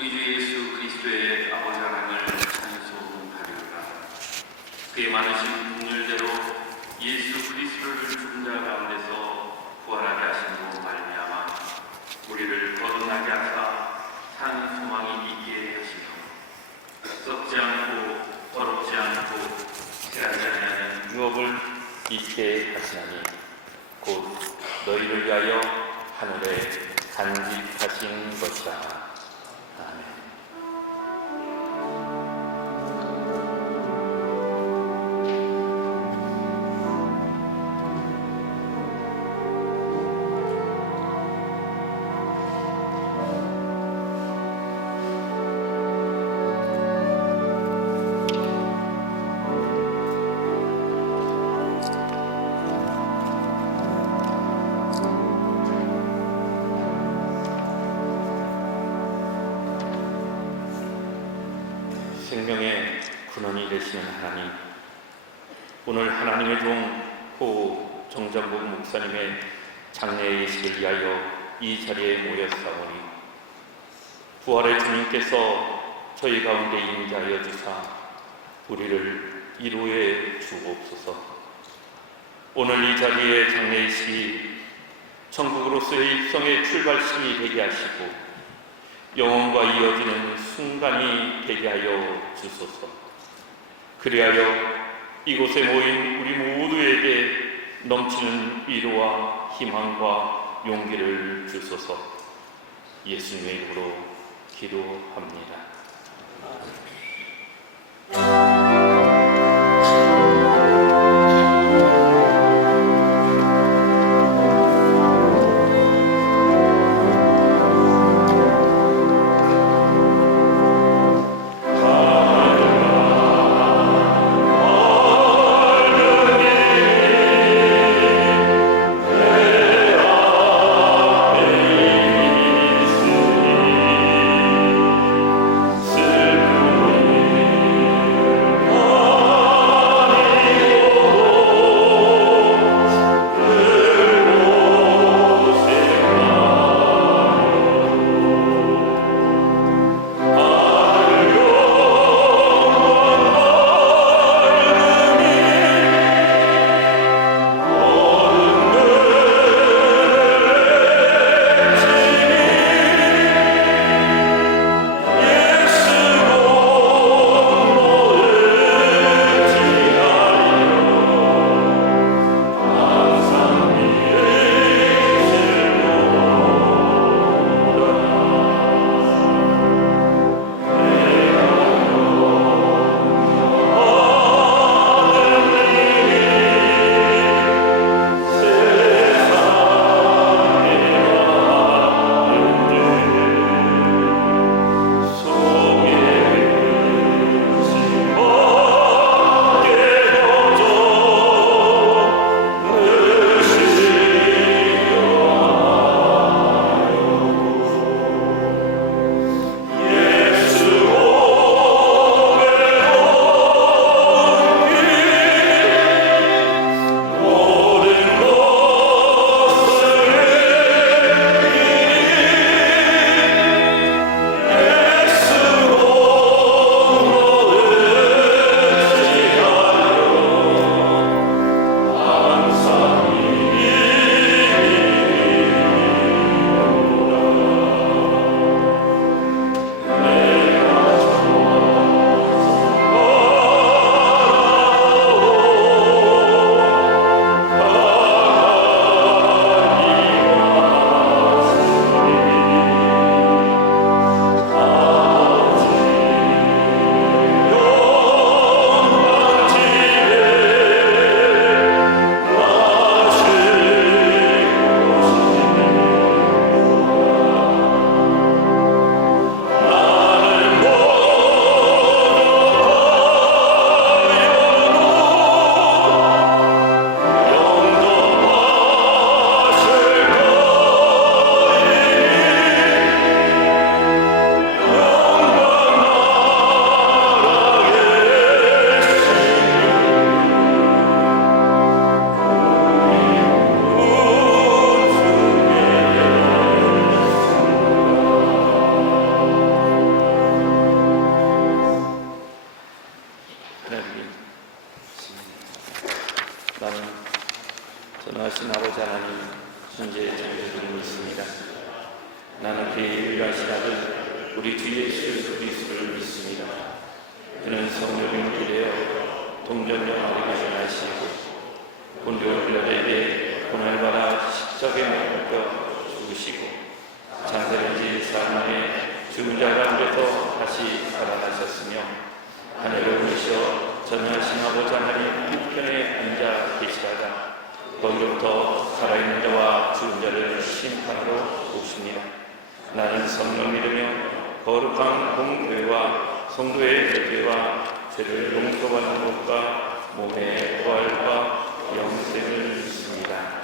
우리 주 예수 그리스도의 아버지 하나님을 찬송하리로다. 그의 많으신 긍휼대로 예수 그리스도를 죽은 자 가운데서 부활하게 하심으로 말미암아 우리를 거듭나게 하사 사는 소망이 있게 하시며 썩지 않고 더럽지 않고 쇠하지 아니하는 유업을 있게 하시나니 곧 너희를 위하여 하늘에 간직하신 것이다. 아멘. 생명의 근원이 되시는 하나님, 오늘 하나님의 종 정전복 목사님의 장례 예식을 위하여 이 자리에 모였사오니 부활의 주님께서 저희 가운데 임재하여 주사 우리를 이루어 주옵소서. 오늘 이 자리에 장례 예식이 천국으로서의 입성의 출발심이 되게 하시고 영혼과 이어지는 순간이 되게 하여 주소서. 그리하여 이곳에 모인 우리 모두에게 넘치는 위로와 희망과 용기를 주소서. 예수님의 이름으로 기도합니다. 슬픔 나는 전능하신 아버지 하나님 존재의 창조주를 믿습니다. 나는 그의 유일하신 아들 우리 주 예수 그리스도를 믿습니다. 그는 성령을 기대어 동정녀 마리아에게 나시고 본디오 빌라도에게 고난을 받아 십자가에 못 박혀 죽으시고 장사를 지 사흘 만에 죽은 자 가운데서 다시 살아나셨으며 하늘을 오르셔 전능하신 아버지 하나님 우편에 앉아 계시다가 거기로부터 살아있는 자와 죽은 자를 심판하러 오십니다. 나는 성령 믿으며 거룩한 공교회와 성도의 대죄와 죄를 용서받는 것과 몸의 부활과 영생을 믿습니다.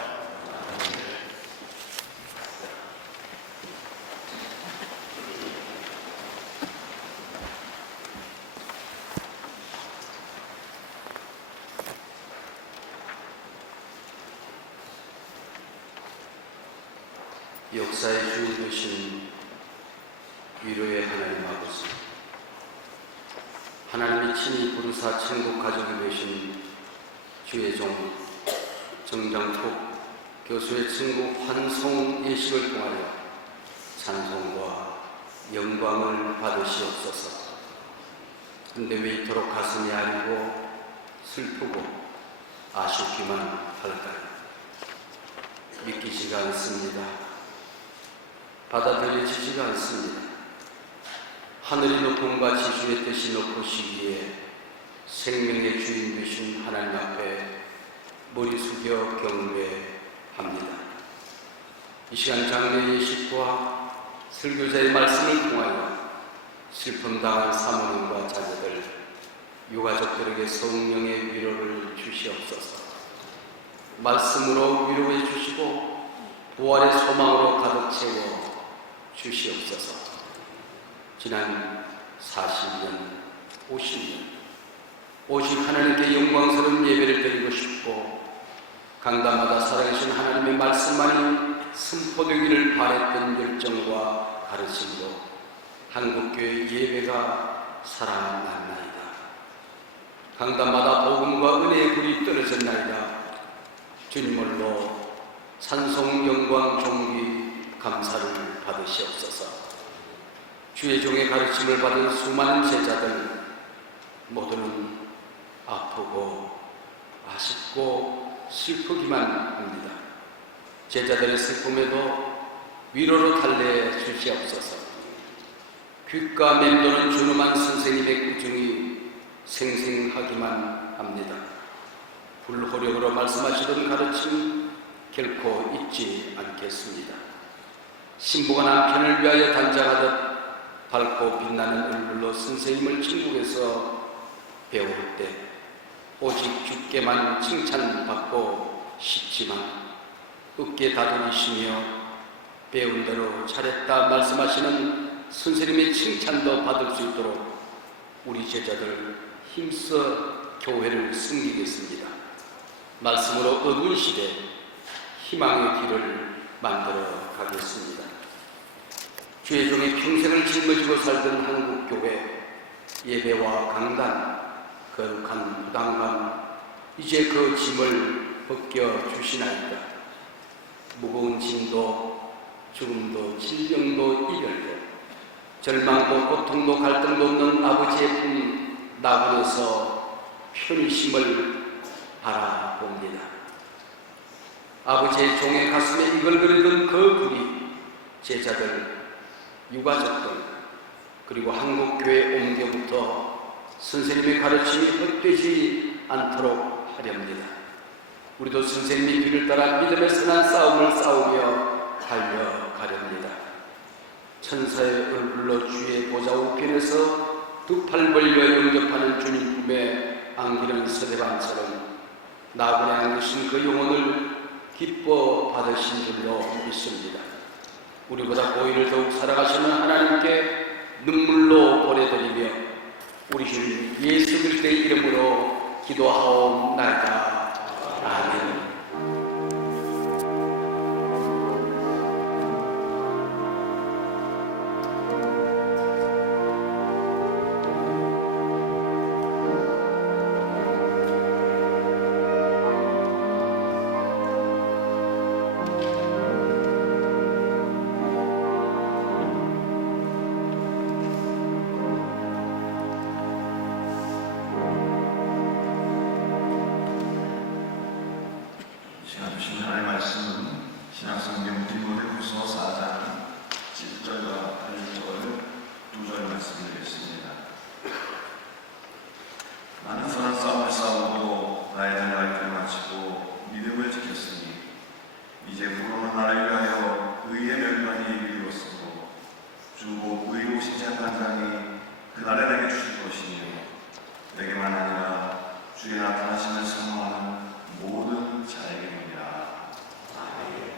역사의 주인 되신 위로의 하나님 아버지, 하나님이 친히 부르사 천국 가족이 되신 주의 종 정정국 교수의 천국 환송 예식을 통하여 찬송과 영광을 받으시옵소서. 근데 왜 이토록 가슴이 아리고 슬프고 아쉽기만 할까요? 믿기지가 않습니다. 받아들여지지가 않습니다. 하늘이 높음과 지주의 뜻이 높으시기에 생명의 주인 되신 하나님 앞에 머리 숙여 경배합니다. 이 시간 장례 예식과 설교자의 말씀을 통하여 슬픔 당한 사모님과 자녀들, 유가족들에게 성령의 위로를 주시옵소서. 말씀으로 위로해 주시고 부활의 소망으로 가득 채워 주시옵소서. 지난 40년, 50년 오직 하나님께 영광스러운 예배를 드리고 싶고 강단마다 살아계신 하나님의 말씀만이 선포되기를 바랬던 열정과 가르침으로 한국교회 예배가 살아났나이다. 강단마다 복음과 은혜의 불이 떨어졌나이다. 주님을로 찬송, 영광, 존귀, 감사를 받으시옵소서. 주의 종의 가르침을 받은 수많은 제자들 모두는 아프고 아쉽고 슬프기만 합니다. 제자들의 슬픔에도 위로로 달래 주시옵소서. 귓가 맴도는 준엄한 선생님의 꾸중이 생생하기만 합니다. 불호령으로 말씀하시던 가르침 결코 잊지 않겠습니다. 신부가 남편을 위하여 단장하듯 밝고 빛나는 얼굴로 선생님을 천국에서 배울 때 오직 주께만 칭찬받고 싶지만 어깨 다독이시며 배운 대로 잘했다 말씀하시는 선생님의 칭찬도 받을 수 있도록 우리 제자들 힘써 교회를 섬기겠습니다. 말씀으로 어두운 시대 희망의 길을 만들어 가겠습니다. 주의 종의 평생을 짊어지고 살던 한국교회 예배와 강단, 거룩한 부담감 이제 그 짐을 벗겨주시나이다. 무거운 짐도 죽음도 질병도 이별도 절망도 고통도 갈등도 없는 아버지의 품 나군에서 편의심을 바라봅니다. 아버지의 종의 가슴에 이글거리던 그 불이 제자들, 유가족들 그리고 한국교회 옮겨부터 선생님의 가르침이 헛되지 않도록 하렵니다. 우리도 선생님의 길을 따라 믿음의 선한 싸움을 싸우며 달려가렵니다. 천사의 얼굴로 주의 보좌 우편에서 두 팔 벌려 영접하는 주님 품에 안기는 서대반처럼 나그네 안기신 그 영혼을 기뻐 받으신 줄로 믿습니다. 우리보다 고인을 더욱 살아가시는 하나님께 눈물로 보내드리며 우리 주 예수 그리스도의 이름으로 기도하옵나이다. 아멘. 주신 하나님의 말씀은 신약성경 디모데후서 4장 7절과 8절 2절 말씀드리겠습니다. 나는 선한 싸움을 싸우고 나의 전갈등을 마치고 믿음을 지켰으니 이제 후로는 나를 위하여 의의 멸관이 이르렀으고 주고 의로우신 재판장이 그날에 내게 주실 것이며 내게만 아니라 주의 나타나심을 사모하는 모든 자에게니라. 아멘.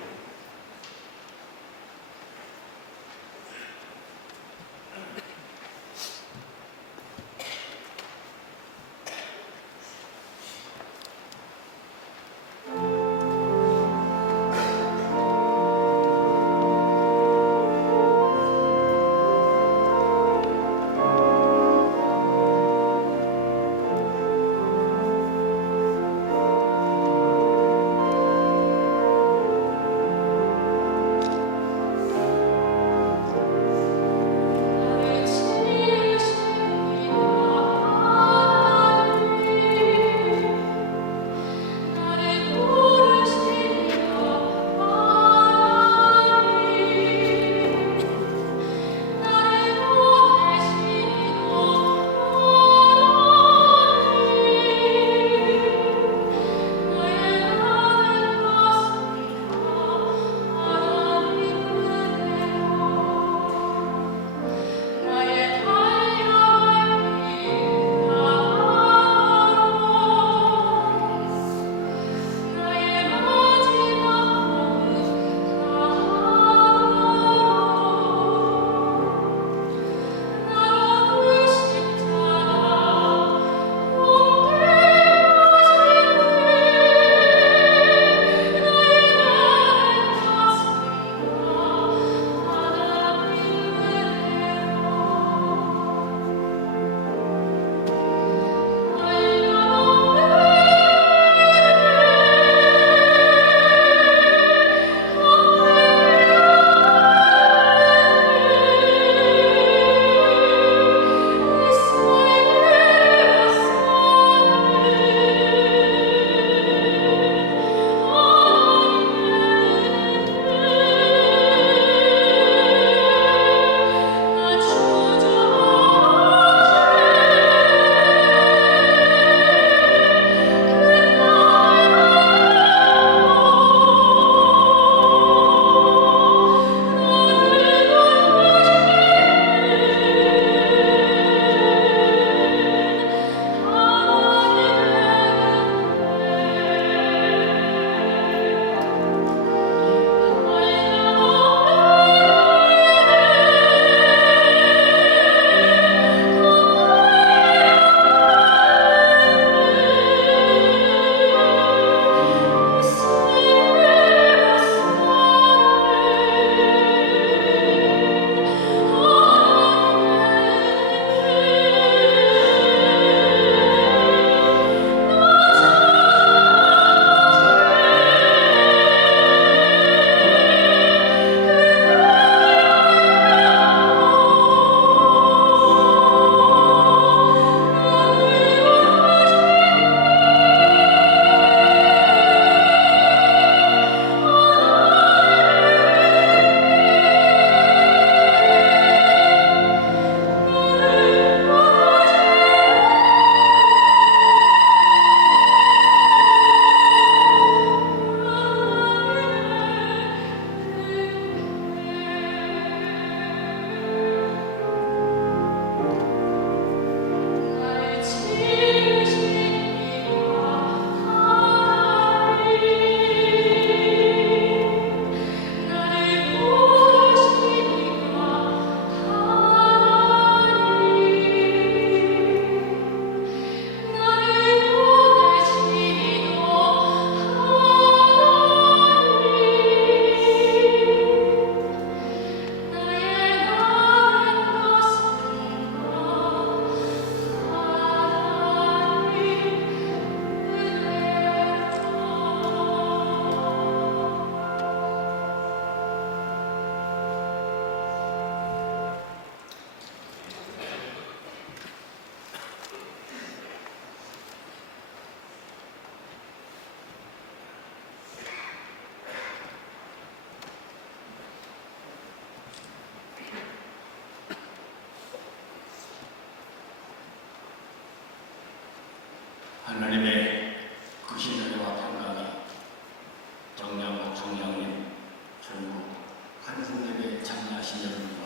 참여하신 여러분과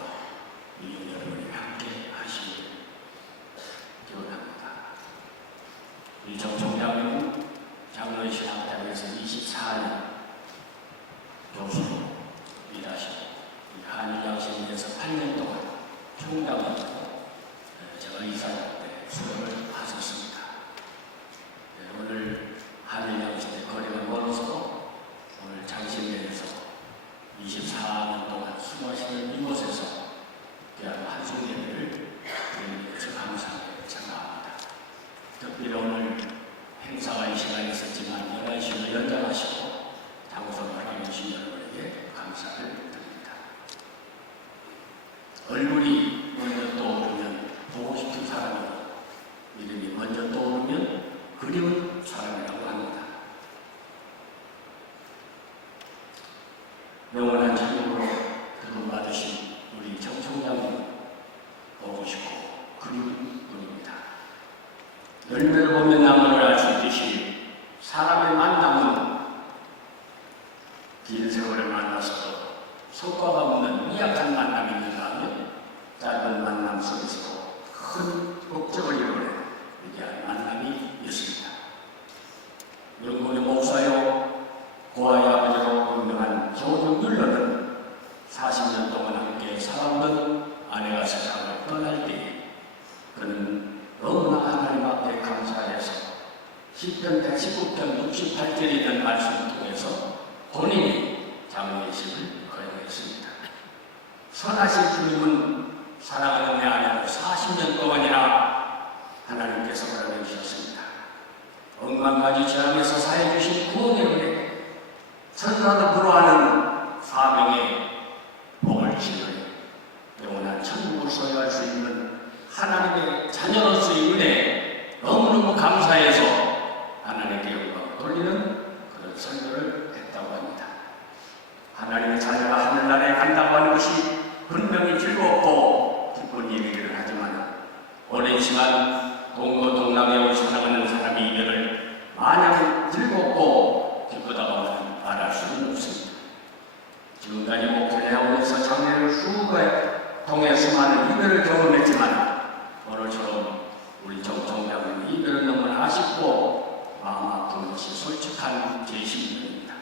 이 여러분이 함께 하시길 기원합니다. 이 정총장님은 장로신학대학에서 24년 교수로 일하시고 한일양신에서 8년 동안 총장으로 제가 이사할 때 수업을 하셨습니다. 오늘 한일양신의 거리가 멀어서 오늘 장신대에서 24년 동안 수고하시는 이곳에서 귀한 한송 예배를 드리는 것을 감사하게 생각합니다. 특별히 오늘 행사가 이 시간에 있었지만 11시로 연장하시고 장소를 확인해주신 여러분에게 감사를 드립니다. 얼굴이 먼저 떠오르면 보고 싶은 사람이고 이름이 먼저 떠오르면 그리운 사람이라고 합니다. 영원한 천국으로 그분받으신 우리 정총장님 보고 싶고 그리운 분입니다. 열매를 보면 나무를 알 수 있듯이 사람의 만남은 긴 세월을 만나서도 성과가 없는 미약한 만남이 있는가 하면 짧은 만남 속에서도 큰 목적을 이루는 위대한 만남이 있습니다. 영국의 목사요 고아의 아버지로 유명한 조지 뮬러는 40년 동안 함께 살아오던 아내가 세상을 떠날 때 그는 너무나 하나님 앞에 감사해서 시편 119편 68절에 있는 말씀을 통해서 본인이 장례식을 거행했습니다. 선하신 주님은 사랑하는 내 아내를 40년 동안이나 하나님께서 허락해 주셨습니다. 억만가지 재앙에서 사해 주신 구원의 은혜, 천사도 부러워하는 사명의 복을 지는 영원한 천국을 소유할 수 있는 하나님의 자녀로서의 은혜 너무너무 감사해서 하나님께 영광을 돌리는 그런 설교를 했다고 합니다. 하나님의 자녀가 하늘나라에 간다고 하는 것이 분명히 즐겁고 기쁜 일이기는 하지만 오랜 시간 동거 동남아에 살아가는 사람이 이별을 마냥 즐겁고 기쁘다고 말할 수는 없습니다. 지금까지 목회하면서 장례를 수고에 통해 수많은 이별을 경험했지만 오늘처럼 우리 정총장은 이별은 너무나 아쉽고 마음 아픈 것이 솔직한 제시입니다.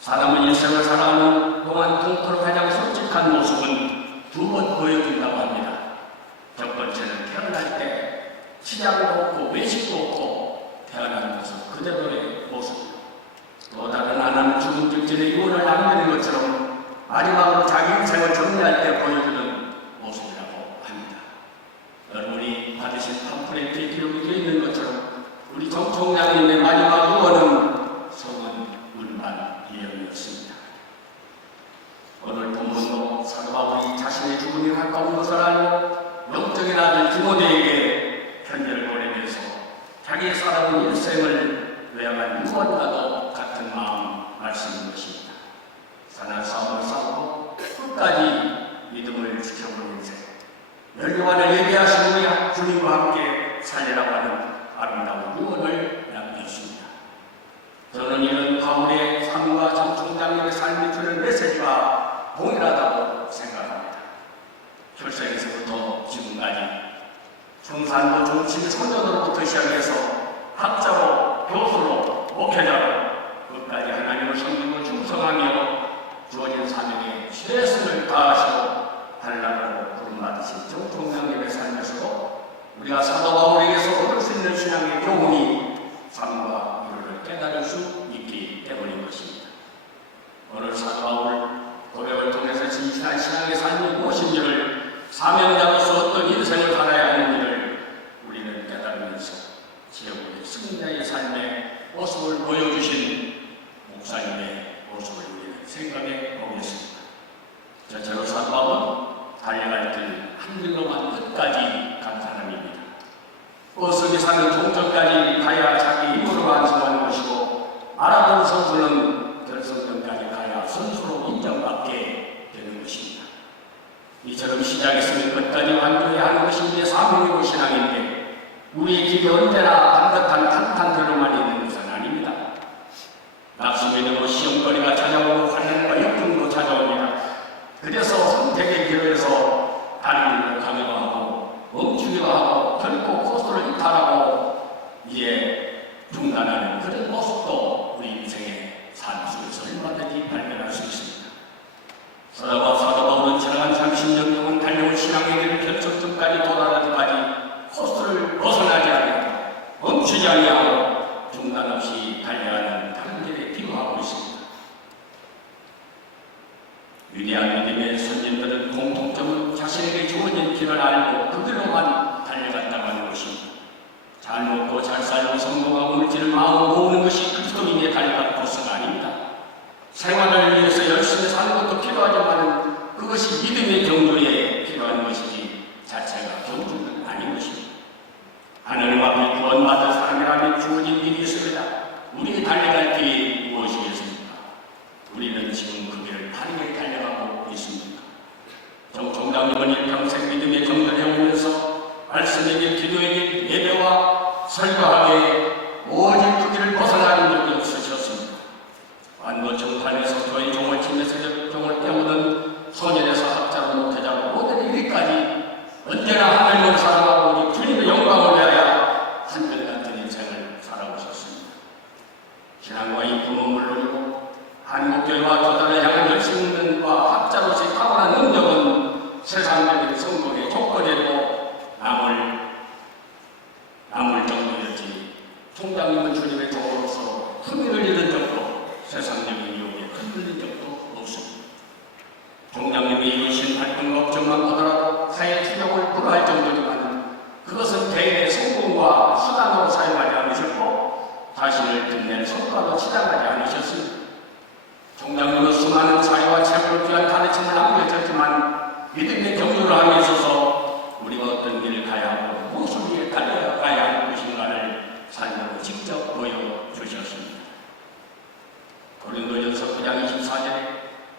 사람은 일생을 살아가는 동안 통틀어 가장 솔직한 모습은 두 번 보여준다고 합니다. 첫 번째는 태어날 때 치장도 없고 외식도 없고 태어난 모습 그대로의 모습. 또 다른 하나는 죽음 직전에 이혼을 남기는 것처럼 마지막으로 자기 인생을 정리할 때 보여주는 모습이라고 합니다. 여러분이 받으신 팜플렛에 기록이 되어 있는 것처럼 우리 정총장님의 마지막 유언은 성은 운반 이형이었습니다. 오늘 본문도 사도 바울이 자신의 죽음이 가까운 것을 알고 영적인 아들 디모데에게 편지를 보내면서 자기의 살아온 일생을 외양한 유언과도 같은 마음 말씀인 것입니다. 선한 싸움을 싸우고 끝까지 믿음을 지켜보는 인생, 멸류관을 예비하신 우리 주님과 함께 살리라고 하는 아름다운 유언을 남겼습니다. 저는 이런 바울의 삶과 정총장님의 삶이 주는 메시지와 동일하다고 생각합니다. 출생에서부터 지금까지 청산도 중심 소년으로부터 시작해서 학자로, 교수로, 목회자로 끝까지 하나님을 섬기고 충성하며 주어진 사명에 최선을 다하시고 한나라로 부름받으신 정총장님의 삶에서도 우리가 사도 바울에게서 얻을 수 있는 신앙의 교훈이 삶과 이루를 깨달을 수 있기 때문인 것입니다. 오늘 사도 바울 고백을 통해서 진실한 신앙의 삶이 무엇인지를 사명자로서 어떤 인생을 살아야 하는지를 우리는 깨달으면서 지혜의 승자의 삶의 모습을 보여주신 목사님의 모습을 우리는 생각해 보겠습니다. 저처럼 사도 바울은 달려갈 길 한 길로만 끝까지 간 사람입니다. 버스에 사는 종점까지 가야 자기 힘으로 완성하는 것이고 마라톤 선수는 결승전까지 가야 선수로 인정받게 되는 것입니다. 이처럼 시작했으면 끝까지 완주해야 하는 것이 우리의 사명이고 신앙인데 우리의 길이 언제나 반듯한 탄탄대로만 있는 것은 아닙니다. 낙심이 되고 시험거리가 찾아오고 환난과 역경도 찾아옵니다. 그래서 같이 달려가는 다른 길에 기도하고 있습니다. 위대한 믿음의 선진들은 공통점은 자신에게 주어진 길을 알고 그 길로만 달려간다고 하는 것입니다. 잘 먹고 잘 살고 성공하고 물질을 마음으로 모으는 것이 그리스도인의 달려간 코스가 아닙니다. 생활을 위해서 열심히 사는 것도 필요하지만 그것이 믿음의 경주에 필요한 것이지 자체가 경주는 아닌 것입니다. 하나님 앞에 구원받은 사람이라면 주어진 일이 있습니다. 우리 달려갈 길이 무엇이겠습니까? 우리는 지금 그 길을 바르게 달려가고 있습니다. 정총장님은 일평생 믿음의 경주를 해오면서 말씀의 길, 기도의 길, 예배와 설교하기에 오직 그 길을 벗어나는 적이 없으셨습니다. 완도 정판에서 교회 종을 치면서 종을 깨우던 소년에서 학자로 목회자로 모든 일까지 언제나 하나님을 사랑하고 오직 주님의 영광을 위하여 한결같은 인생을 살아오셨습니다. 신앙과 인품은 물론이고 한국교회와 교단을 향한 열심과 학자로서의 타고난 능력은 세상적인 성공의 조건이고 남을 정도였지 총장님은 주님의 도로서 흥미를 잃은 적도 세상적인 유혹에 흔들린 적도 없습니다. 총장님이 이루신 활동과 업적만 보더라도 사회 투명을 불허할 정도지만 그것은 개인의 성공과 수단으로 사용하지 않으셨고 자신을 빛낸 성과로 치장하지 않으셨습니다. 총장님은 수많은 사회와 체험을 귀한 가르침을 남겨졌지만 믿음의 경주를 함에 있어서 우리가 어떤 길을 가야 하고 무엇을 위해 달려가야 하는 것인가를 삶으로 직접 보여주셨습니다. 고린도전서 9장 24절에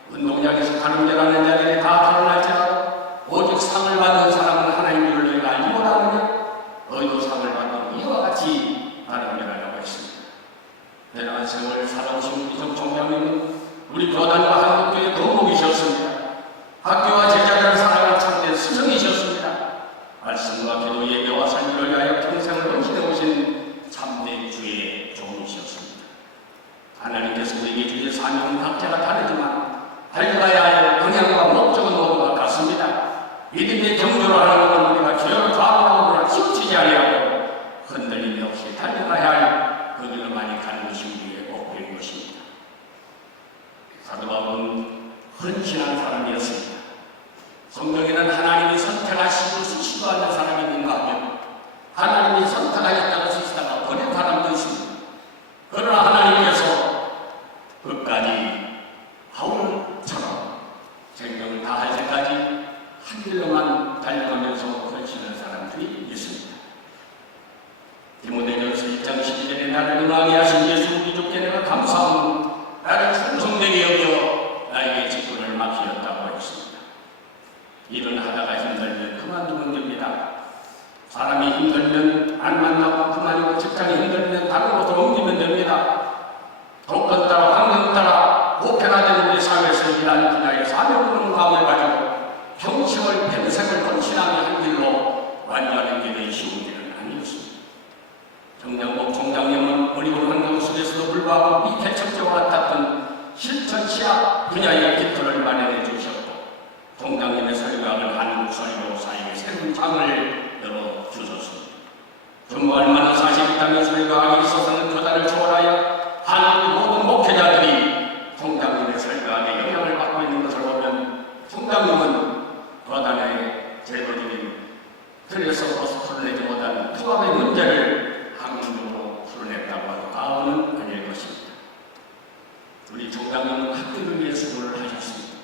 운동장에서 가늠대라는 자리에 다 드러날지라도 오직 상을 받는 사람은 하나님을 너희가 알지 못하느냐? 너희도 상을 받는 이와 같이 가늠대라고 했습니다. 내가 세월 살아오신 우리 총장님은 우리 교단과 한국교회의 거목이셨습니다. 학교와 제자들을 사랑하는 참된 스승이셨습니다. 말씀과 기도, 예배와 삶을 위하여 평생을 헌신해 오신 참된 주의 종이셨습니다. 하나님께서 우리에게 주신 사명은 각자가 다르지만 달려가야 할 방향과 목적은 모두가 같습니다. 믿음의 경주를 하는 것은 우리가 죄로 좌우하거나 치우치지 아니하고 흔들림이 없이 달려가야 할 그 길을 많이 가는 것이 우리의 목표인 것입니다. 사도 바울은 헌신한 사람이었습니다. 성경에는 하나님이 선택하시고 쓰시도 않는 사람이 있는가 하면 하나님이 선택하였다고 쓰시다가 버린 사람도 있습니다. 그러나 하나님께서 끝까지 바울처럼 생명을 다할 때까지 한 길로만 달려가면서 헌신한 사람들이 있습니다. 디모데전서 1장 12절에 나를 응하게 하신 예수 우리 주께 내가 감사하고 나를 충성되게 여겨 나에게 직분을 맡기었다고 했습니다. 일을 하다가 힘들면 그만두면 됩니다. 사람이 힘들면 안 만나고 그만이고 직장이 힘들면 다른 곳으로 옮기면 됩니다. 조건 따라 환경 따라 보편화된 우리 사회에서 일하는 분야의 사명하는 마음을 가지고 평생을 평생을 헌신하며 한 길로 완주하는 길이 쉬운 길은 아니었습니다. 정량복 총장님은 어려운 환경 속에서도 불구하고 미개척자와 같았던 실천 취약 분야의 기틀을 마련해 주셨고 총장님의 설교학을 한국 설교 사회의 새로운 장을 열어주셨습니다. 전무할 만한 사실이 있다면 설교학에 있어서는 교단을 초월하여 한국 모든 목회자들이 총장님의 설교학에 영향을 받고 있는 것을 보면 총장님은 교단의 제도적인 틀에서 벗어나지 못한 통합의 문제를 항문적으로 풀어냈다고 하고 과언은 아닐 것입니다. 우리 총장님은 학교를 위해서 노력을 하셨습니다.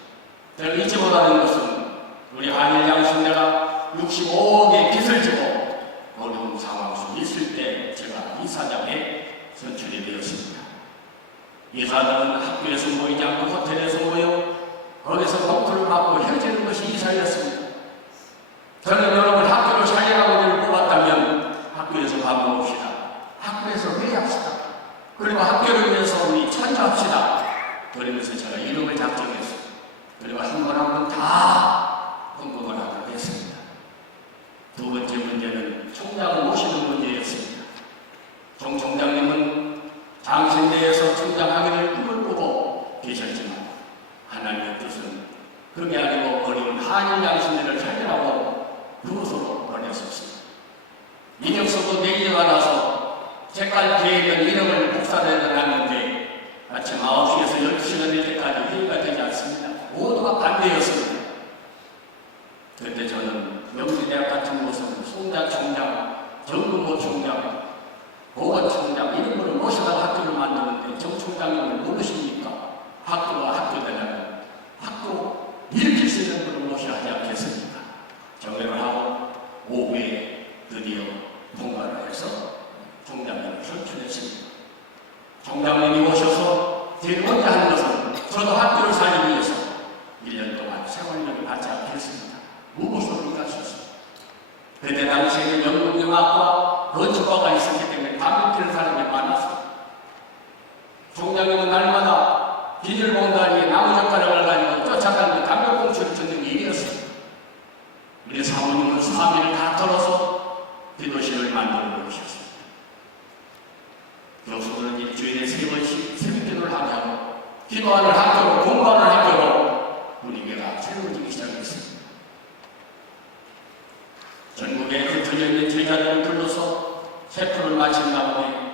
제가 잊지 못하는 것은 우리 한일 양신대가 65억의 빚을 지고 어려운 상황 속에 있을 때 제가 이사장에 선출이 되었습니다. 이사장은 학교에서 모이지 않고 호텔에서 모여 거기서 봉투를 받고 헤어지는 것이 이사였습니다. 저는 여러분 학교를 살리라고 우리를 뽑았다면 학교에서 밥 먹읍시다. 학교에서 회의합시다. 그리고 학교를 위해서 우리 찬조합시다. 그러면서 제가 이름을 작정했습니다. 그리고 한 번 한 번 다 헌금을 하도록 했습니다. 두 번째 문제는 총장을 모시는 문제였습니다. 정 총장님은 장신대에서 총장하기를 꿈을 꾸고 계셨지만 하나님의 뜻은 그게 아니고 어려운 한일 양신대를 살리라고 그곳으로 보냈었습니다. 이력서도 내기가 나서 책갈 뒤에 있는 이름을 복사되는 학교가 학교 되려면 학교 일으킬 수 있는 분을 모셔야 하지 않겠습니까? 정례를 하고 오후에 드디어 통과를 해서 총장님을 선출했습니다. 총장님이 오셔서 제일 먼저 하는 것은 저도 학교를 살리기 위해서 1년 동안 생활력을 받지 않겠습니다. 무엇으로 가셨습니다. 그때 당시에는 연극영화과 건축과가 있었기 때문에 담배 사람이 많았습니다. 총장님은 날마다 비닐봉다리에 나무젓가락을 가지고 쫓아가는 담배꽁초를 젓는 일이었습니다. 우리 사모님은 3일을 다 털어서 기도실을 만들어 놓으셨습니다. 교수들은 일주일에 3번씩 새벽기도를 하게 하고 기도하는 학교로 공부하는 학교로 분위기가 새로워지기 시작했습니다. 전국에 흩어져 있는 제자들을 불러서 세포를 마친 다음에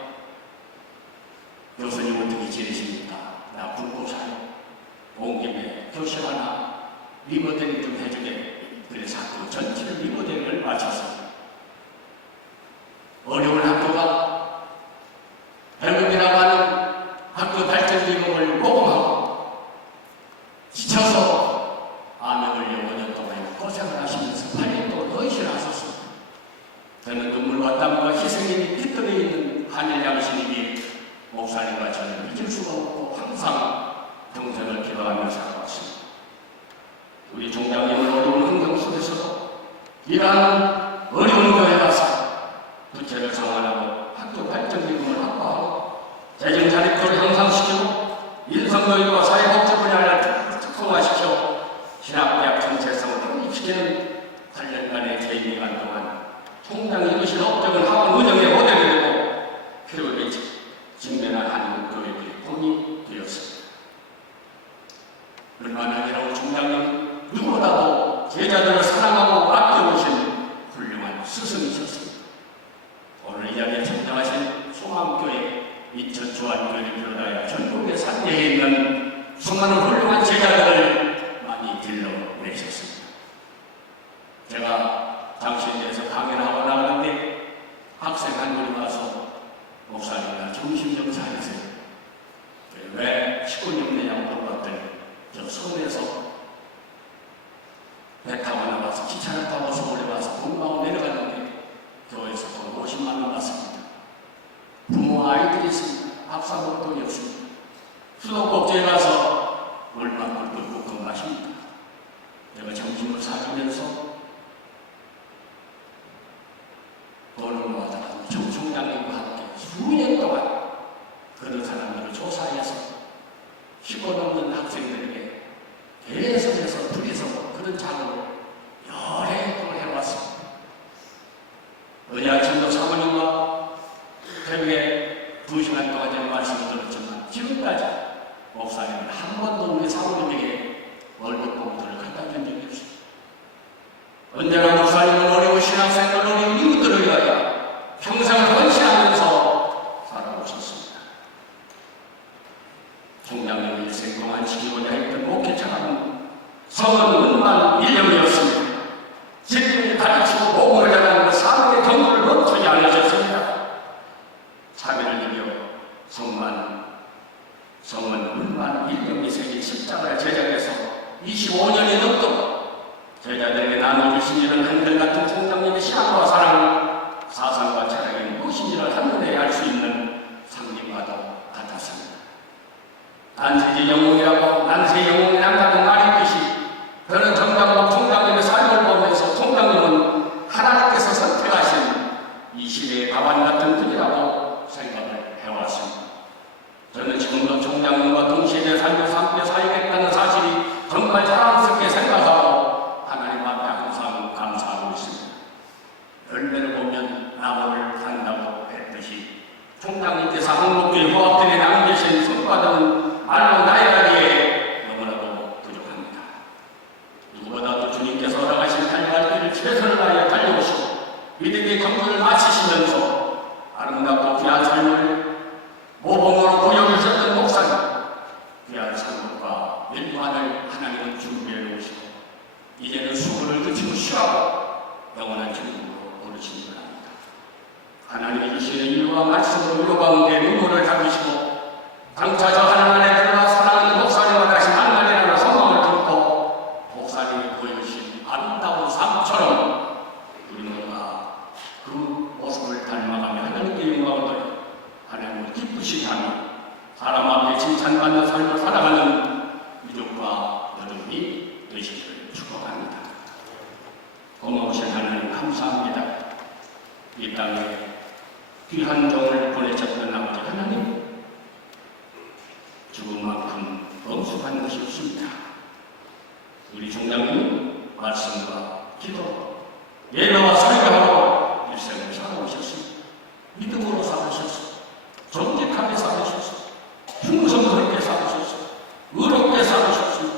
교수님 어떻게 지내십니까? 나 불고사요. 온 김에 교실 하나 리모델링 좀 해주게. 그래서 학교 전체를 리모델링을 마쳤습니다. 어려운 학교가 배움이라고 하는 학교 발전 기금을 모금하고 지쳐서 암에 걸려 5년 동안 고생을 하시면서 8년 동안 헌신하셨습니다. 저는 눈물과 땀과 희생이 깃들어 있는 하늘 양신이기에 목사님과 저는 잊을 수가 없고 항상 동생을 기도하며 살아왔습니다. 우리 총장님은 어려운 환경 속에서도 이러한 어려운 교회 가서 부채를 상환하고 학교 발전기금을 확보하고 재정 자립도를 향상시키고 인성교육과 사회복지 분야를 특성화시켜 신학대학 정체성을 확립시키는 8년간의 재임기간 동안 총장이 이루신 업적은 학원 운영의 모델이 되고 교육의 직면한 한국교육의 본이 되었습니다. 뿐만 아니라 총장님 누구보다도 제자들을 사랑하고 아껴오신 훌륭한 스승이셨습니다. 오늘 이 자리에 참여하신 소망교회, 인천 주한교회를 비롯하여 전국의 산대에 있는 수많은 훌륭한 제자들을 많이 길러내셨습니다. 제가 당신에서 강연을 하고 나가는데 학생 한 분이 와서 목사님이나 점심 좀 사주세요. 왜 19년 내냐고 물어봤더니 저 서울에서 배 타고 나와서 기차를 타고 서울에 와서 공부하고 내려갔는데 교회에서 돈 50만 원 받습니다. 부모 아이들이 있습니다. 밥 사 먹을 돈이 없습니다. 수도꼭지에 가서 물만 꿀꿀꿀 마십니다. 내가 점심을 사주면서 돈을 모아다가 총장님과 함께 수년 동안 그런 사람들을 조사해서 10원 넘는 학생들에게 계속해서 둘이서 그런 작업을 여러 해 동안 해왔습니다. 어제 아침도 사모님과 새벽에 2시간 동안 제가 말씀을 들었지만 지금까지 목사님은 한 번도 우리 사모님에게 월급 봉투를 갖다 준 적이 없습니다. 언제나 목사님은 어려운 신학생들, 어려운 이웃들을 위하여 평생을 헌신하면서 살아오셨습니다. 총장님 일생 동안 지키고자 했던 목회자는 성은 은만 일념이었습니다. 진리를 가르치고 복음을 전하는 사람의 경주를 멈추지 않으셨습니다. 자비를 이겨 성은 은만 일념이 생긴 십자가를 제작해서 25년이 넘도록 제자들에게 나눠주신 일은 한결같은 총장님의 신앙과 사랑, 사상과 철학이 무엇인지를 한눈에 알 수 있는 상징과도 같았습니다. 난세지 영웅이라고 난세 영웅이 남다는 말이 있듯이 저는 정장복 총장님의 삶을 보면서 총장님은 하나님께서 선택하신 이 시대의 가관 같은 분이라고 생각을 해왔습니다. 저는 지금도 총장님과 동시에 삶을 함께 살겠다는 사실이 정말 자랑스럽게 생각하고 하나님 앞에 항상 감사하고 있습니다. 열매를 보면 나무를 탄다고 했듯이 총장님께서 한국교회 후학들에 남기신 성과는 말로 나열하기에 너무나도 부족합니다. 누구보다도 주님께서 허락하신 달려갈 길을 최선을 다해 달려오시고 믿음의 경주를 마치시면서 아름답고 귀한 삶을 모범으로 보여주셨던 목사님, 귀한 상급과 멸관을 하나님은 준비해 놓으시고 이제는 수고를 그치고 쉬하고 영원한 천국으로 오르신 줄 압니다. 하나님의 주시는 일과 말씀으로 위로 가운데 눈물을 담으시고 장차 저 하나님 안에 들어가 사랑하는 목사님 칭찬받는 삶을 살아가는 유족과 여러분이 되시기를 축복합니다. 고마우신 하나님 감사합니다. 이 땅에 귀한 종을 보내셨던 아버지 하나님, 죽음만큼 엄숙한 것이 없습니다. 우리 종장님 말씀과 기도, 예배와 설교하고 일생을 살아오셨습니다. 믿음으로 살으셨습니다. 정직하게 살으셨습니다. 충성스럽게 살으셨습니다. 의롭게 살으셨습니다.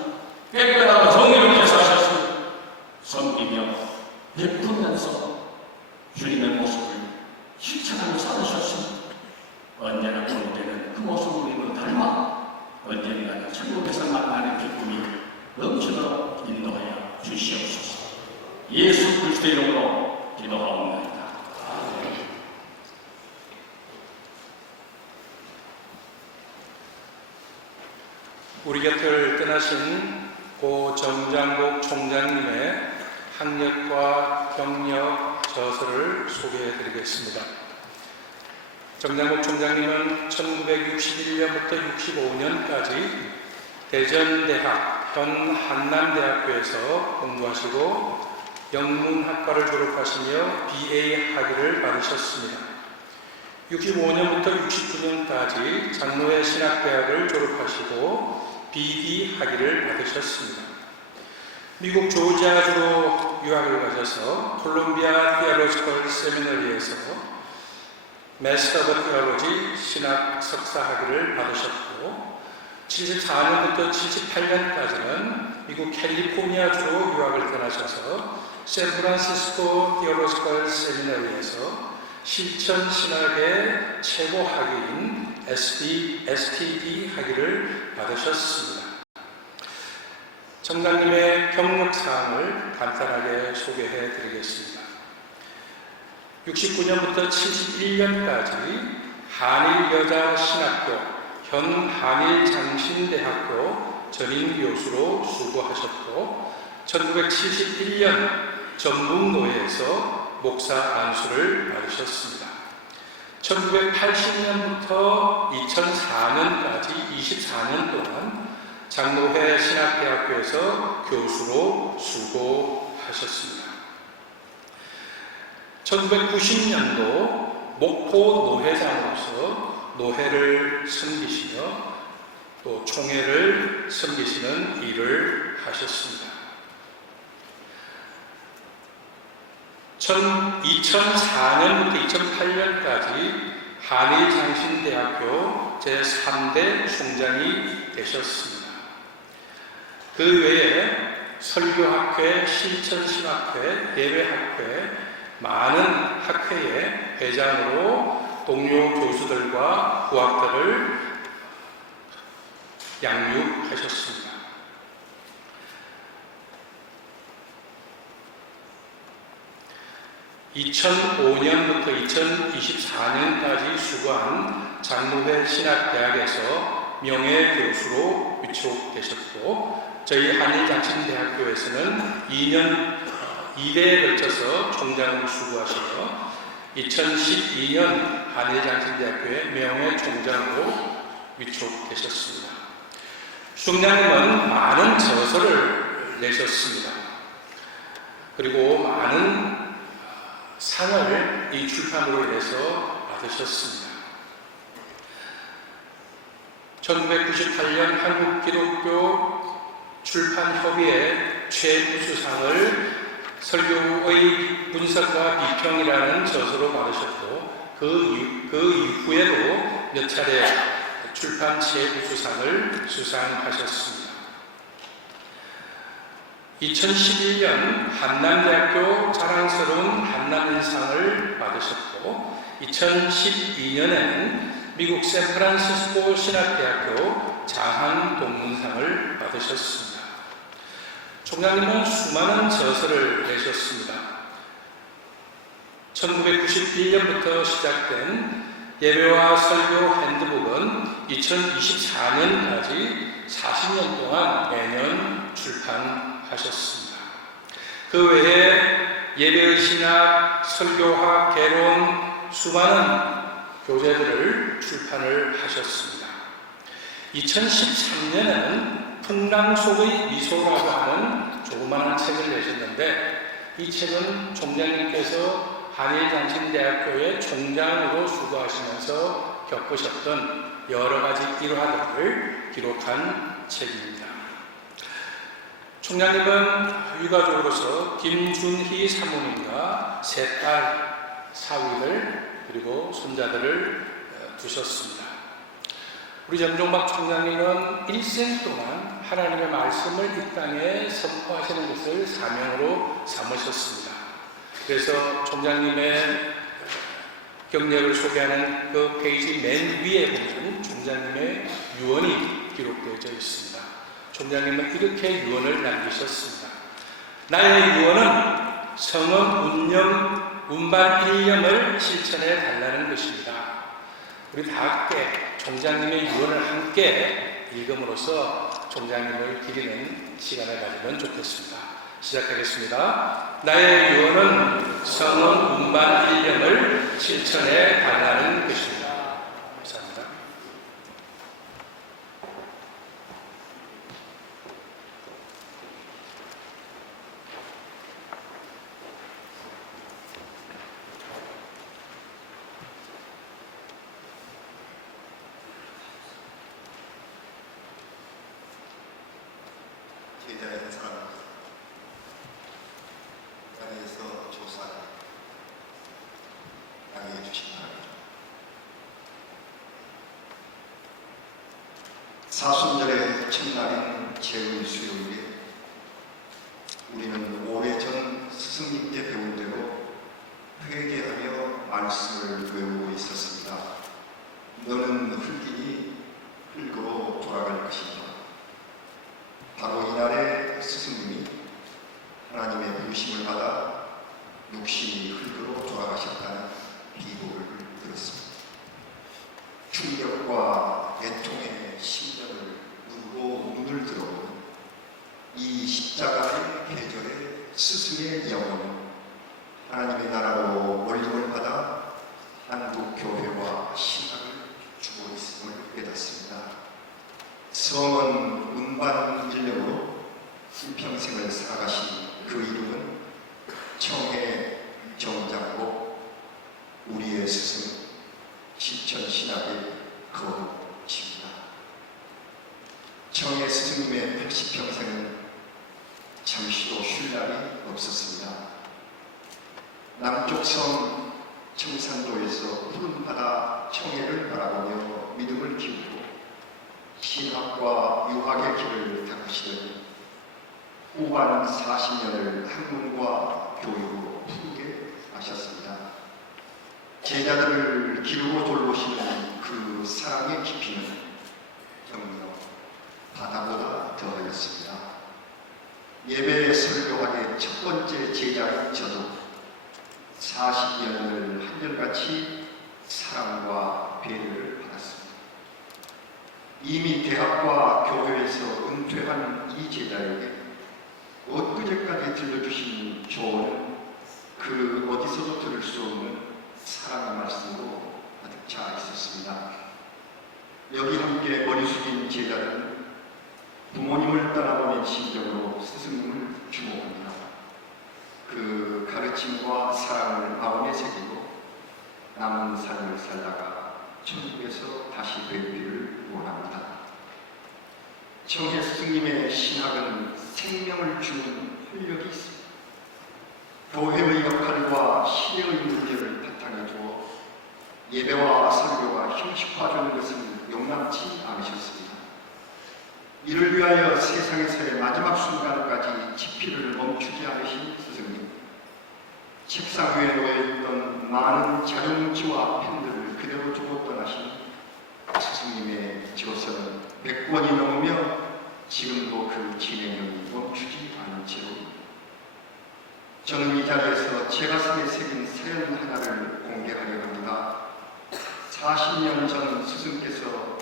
깨끗하고 정의롭게 사셨습니다. 섬기며 베푸면서 주님의 모습을 실천하며 살으셨습니다. 언제나 볼 때는 그 모습을 우리로 닮아 언젠가는 천국에서 만나는 기쁨이 넘치도록 인도하여 주시옵소서. 예수 그리스도의 이름으로 기도하옵나이다. 우리 곁을 떠나신 고 정장국 총장님의 학력과 경력 저서를 소개해 드리겠습니다. 정장국 총장님은 1961년부터 65년까지 대전대학 현 한남대학교에서 공부하시고 영문학과를 졸업하시며 BA 학위를 받으셨습니다. 65년부터 69년까지 장로회 신학대학을 졸업하시고 BD 학위를 받으셨습니다. 미국 조지아주로 유학을 가셔서 콜롬비아 티어로지컬 세미너리에서 마스터 오브 티어로지 신학 석사 학위를 받으셨고 74년부터 78년까지는 미국 캘리포니아주로 유학을 떠나셔서 샌프란시스코 티어로지컬 세미너리에서 실천 신학의 최고 학위인 STD 학위를 받으셨습니다. 정장님의 경력사항을 간단하게 소개해 드리겠습니다. 69년부터 71년까지 한일여자신학교 현 한일장신대학교 전임교수로 수고하셨고 1971년 전북노회에서 목사 안수를 받으셨습니다. 1980년부터 2004년까지 24년 동안 장로회 신학대학교에서 교수로 수고하셨습니다. 1990년도 목포 노회장으로서 노회를 섬기시며 또 총회를 섬기시는 일을 하셨습니다. 2004년부터 2008년까지 한일장신대학교 제3대 총장이 되셨습니다. 그 외에 설교학회, 실천신학회, 예배학회, 많은 학회의 회장으로 동료 교수들과 부학들을 양육하셨습니다. 2005년부터 2024년까지 수고한 장로회 신학대학에서 명예교수로 위촉되셨고 저희 한일장신대학교에서는 2대에 걸쳐서 총장으로 수고하시며 2012년 한일장신대학교의 명예총장으로 위촉되셨습니다. 총장님은 많은 저서를 내셨습니다. 그리고 많은 상을 이 출판으로 인해서 받으셨습니다. 1998년 한국기독교 출판협의회 최우수상을 설교의 분석과 비평이라는 저서로 받으셨고 그 이후에도 몇 차례 출판 최우수상을 수상하셨습니다. 2011년 한남대학교 자랑스러운 한남인상을 받으셨고 2012년에는 미국 샌프란시스코 신학대학교 장항동문상을 받으셨습니다. 총장님은 수많은 저서를 내셨습니다. 1991년부터 시작된 예배와 설교 핸드북은 2024년까지 40년 동안 매년 출판하셨습니다. 그 외에 예배의 신학, 설교학, 개론, 수많은 교재들을 출판을 하셨습니다. 2013년에는 풍랑 속의 미소라고 하는 조그마한 책을 내셨는데, 이 책은 총장님께서 한일장신대학교의 총장으로 수고하시면서 겪으셨던 여러 가지 일화들을 기록한 책입니다. 총장님은 유가족으로서 김준희 사모님과 세 딸, 사위를 그리고 손자들을 두셨습니다. 우리 정종박 총장님은 일생 동안 하나님의 말씀을 이 땅에 선포하시는 것을 사명으로 삼으셨습니다. 그래서 총장님의 경력을 소개하는 그 페이지 맨 위에 보면 총장님의 유언이 기록되어 있습니다. 총장님은 이렇게 유언을 남기셨습니다. 나의 유언은 성은 운념, 운반 일념을 실천해 달라는 것입니다. 우리 다 함께 총장님의 유언을 함께 읽음으로써 총장님을 기리는 시간을 가지면 좋겠습니다. 시작하겠습니다. 나의 유언은 성은 운반 일념을 실천해 달라는 것입니다. 감사합니다. 제자의 사랑, 나라에서 조사, 나에게 주신 하나님. 사순절의 첫날인 제의 수요일에 우리는 오래전 스승님께 배운 대로 회개하며 말씀을 외우고 있었습니다. 너는 흙이니 흙으로 돌아갈 것이다. 바로 이날에 스승님이 하나님의 부르심을 받아 육신이 흙으로 돌아가셨다는 비고를 들었습니다. 충격과 애통의 심정을 누르고 눈을 들어보니 이 십자가의 계절에 스승의 영혼은 하나님의 나라로 월림을 받아 한국 교회와 신학을 주고 있음을 깨닫습니다. 성은 운반 일념으로 일평생을 살아가신 그 이름은 청해 정장고, 우리의 스승 실천신학의 거룩입니다. 청해 스승님의 80평생은 잠시도 쉴 날이 없었습니다. 남쪽 섬 청산도에서 푸른 바다 청해를 바라보며 믿음을 키우고 신학과 유학의 길을 닦으시더니 후반 40년을 학문과 교육으로 푸르게 하셨습니다. 제자들을 기르고 돌보시는 그 사랑의 깊이는 정녕 바다보다 더하였습니다. 예배 설교학의 첫 번째 제자인 저도 40년을 한결같이 사랑과 배려를 받았습니다. 이미 대학과 교회에서 은퇴한 이 제자에게 엊그제까지 들려주신 조언은 그 어디서도 들을 수 없는 사랑의 말씀으로 가득 차 있었습니다. 여기 함께 머리 숙인 제자들은 부모님을 떠나보낸 심정으로 스승님을 주목합니다. 그 가르침과 사랑을 마음에 새기고 남은 삶을 살다가 천국에서 다시 뵙기를 원합니다. 청해 스승님의 신학은 생명을 주는 활력이 있습니다. 교회의 역할과 시대의 문제를 바탕에 두어 예배와 설교가 형식화되는 것을 용납치 않으셨습니다. 이를 위하여 세상에서의 마지막 순간까지 집필을 멈추지 않으신 스승님, 책상 위에 놓여있던 많은 자료뭉치와 펜들을 그대로 두고 떠나신 스승님의 저서는 100권이 넘으며 지금도 그 진행을 멈추지 않은 채로 저는 이 자리에서 제 가슴에 새긴 사연 하나를 공개하려 합니다. 40년 전 스승께서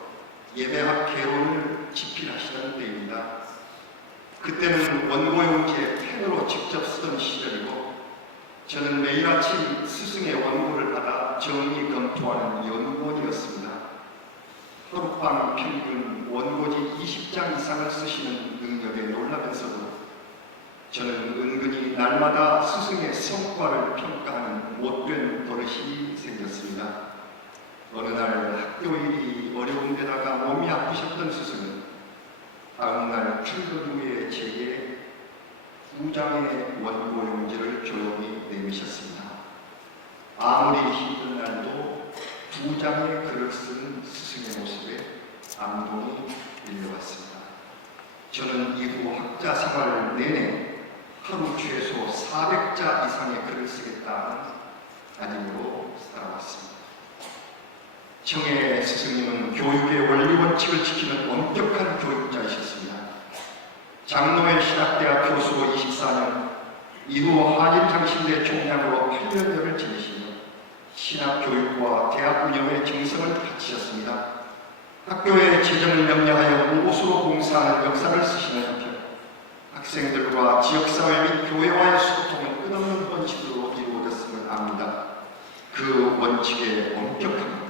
예배학 개론을 집필하시던 때입니다. 그때는 원고용지에 펜으로 직접 쓰던 시절이고 저는 매일 아침 스승의 원고를 받아 정리 검토하는 연구원이었습니다. 하룻밤 평균 원고지 20장 이상을 쓰시는 능력에 놀라면서도 저는 은근히 날마다 스승의 성과를 평가하는 못된 버릇이 생겼습니다. 어느 날 학교일이 어려운 데다가 몸이 아프셨던 스승은 다음날 출근 후에 제게 2장의 원고 용지를 조용히 내미셨습니다. 아무리 힘든 날도 2장의 글을 쓴 스승의 모습에 감동이 밀려왔습니다. 저는 이후 학자 생활 내내 하루 최소 400자 이상의 글을 쓰겠다는 다짐으로 살아왔습니다. 청해 스승님은 교육의 원리 원칙을 지키는 엄격한 교육자이셨습니다. 장로회 신학대학 교수로 24년, 이후 한일장신대 총장으로 8년여를 지내시며 신학교육과 대학 운영의 정성을 바치셨습니다. 학교의 재정을 염려하여 무엇으로 봉사하는 역사를 쓰시는 한편 학생들과 지역사회 및 교회와의 소통은 끝없는 원칙으로 이루어졌음을 압니다. 그 원칙의 엄격함은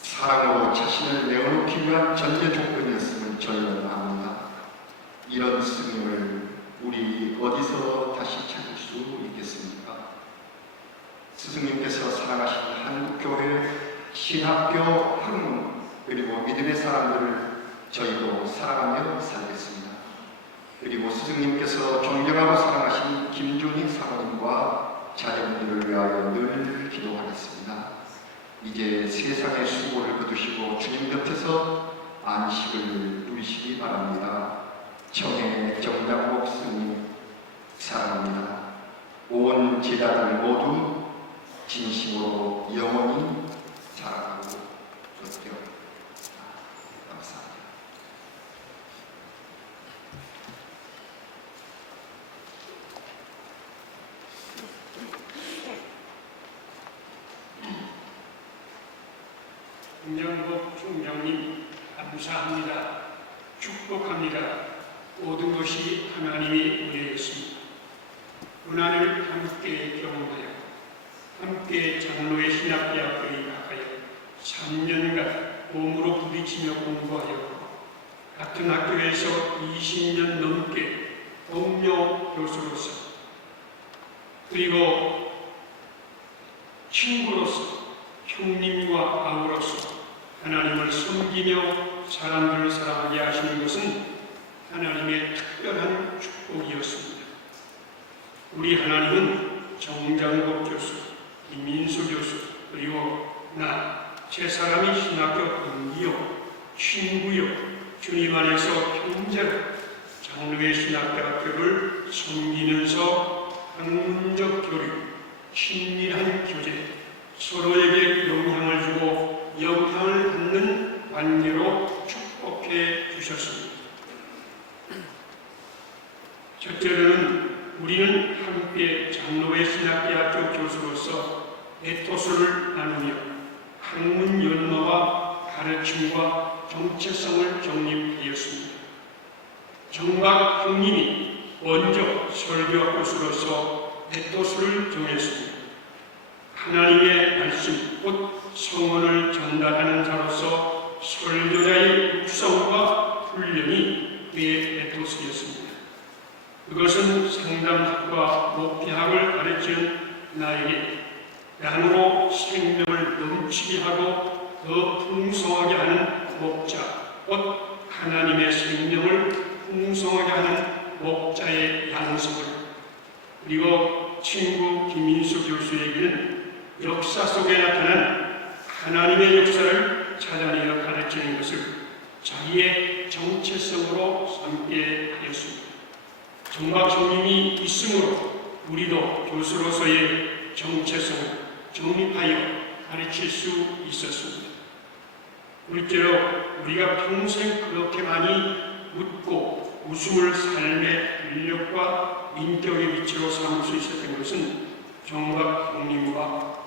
사랑으로 자신을 내어놓기 위한 전제 조건이었음을 저희는 압니다. 이런 스승님을 우리 어디서 다시 찾을 수 있겠습니까? 스승님께서 사랑하신 한국교회, 신학교, 학문, 그리고 믿음의 사람들을 저희도 사랑하며 살겠습니다. 그리고 스승님께서 존경하고 사랑하신 김준희 사모님과 자녀분들을 위하여 늘 기도하겠습니다. 이제 세상의 수고를 거두시고 주님 곁에서 안식을 누리시기 바랍니다. 청해 정장복 스님 사랑합니다. 온 제자들 모두 진심으로 영원히 사랑하고 존경합니다. 감사합니다. 김정복 총장님 감사합니다. 축복합니다. 모든 것이 하나님이 은혜였습니다. 고난을 함께 경험하여 함께 장로의 신학대학교에 가까이 3년간 몸으로 부딪히며 공부하여 같은 학교에서 20년 넘게 동료 교수로서 그리고 친구로서 형님과 아우로서 하나님을 섬기며 사람들을 사랑하게 하시는 것은 하나님의 특별한 축복이었습니다. 우리 하나님은 정장복 교수, 김민수 교수, 그리고 나, 제 사람이 신학교 동기요, 친구요, 주님 안에서 형제로 장로의 신학대학교를 섬기면서 학문적 교류, 친밀한 교제, 서로에게 영향을 주고 영향을 받는 관계로 축복해 주셨습니다. 첫째로는 우리는 함께 장로회 신학대학교 교수로서 에토스를 나누며 학문 연마와 가르침과 정체성을 정립하였습니다. 정박 형님이 먼저 설교 교수로서 에토스를 정했습니다. 하나님의 말씀, 곧 성언을 전달하는 자로서 설교자의 육성과 훈련이 그의 에토스였습니다. 그것은 상담학과 목회학을 가르치는 나에게 양으로 생명을 넘치게 하고 더 풍성하게 하는 목자, 곧 하나님의 생명을 풍성하게 하는 목자의 양성을, 그리고 친구 김인수 교수에게는 역사 속에 나타난 하나님의 역사를 찾아내어 가르치는 것을 자기의 정체성으로 삼게 하였습니다. 정박성님이 있으므로 우리도 교수로서의 정체성을 정립하여 가르칠 수 있었습니다. 둘째로 우리가 평생 그렇게 많이 웃고 웃음을 삶의 인력과 인격의 위치로 삼을 수 있었던 것은 정박 형님과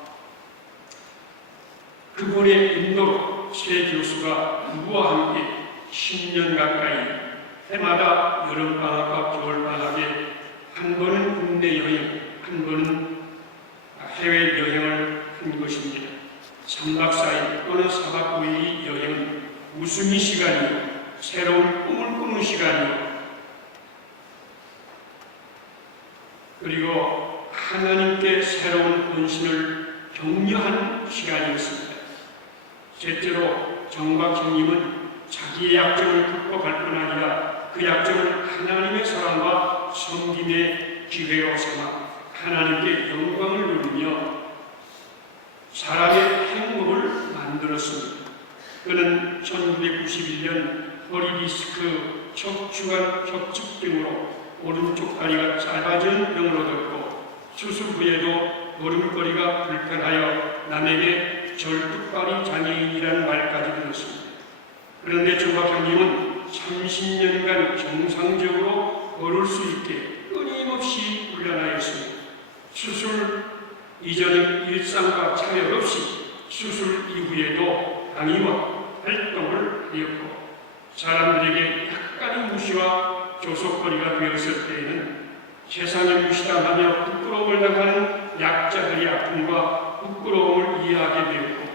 그분의 인도로 새 교수가 누구와 함께 10년 가까이 해마다 여름방학과 겨울방학에 한 번은 국내 여행, 한 번은 해외여행을 한 것입니다. 3박 4일 또는 4박 5일 여행은 웃음의 시간이요, 새로운 꿈을 꾸는 시간이요, 그리고 하나님께 새로운 헌신을 격려하는 시간이었습니다. 셋째로 정박 형님은 자기의 약점을 극복할 뿐 아니라 그 약점을 하나님의 사랑과 섬김의 기회로 삼아 하나님께 영광을 누리며 사람의 행복을 만들었습니다. 그는 1991년 허리디스크 척추관 협축 등으로 오른쪽 다리가 짧아진 병을 얻었고 수술 후에도 걸음걸이가 불편하여 남에게 절뚝발이 장애인이라는 말까지 들었습니다. 그런데 정박 형님은 30년간 정상적으로 걸을 수 있게 끊임없이 훈련하였습니다. 수술 이전의 일상과 차별 없이 수술 이후에도 강의와 활동을 하였고 사람들에게 약간의 무시와 조속거리가 되었을 때에는 세상에 무시당하며 부끄러움을 당하는 약자들의 아픔과 부끄러움을 이해하게 되었고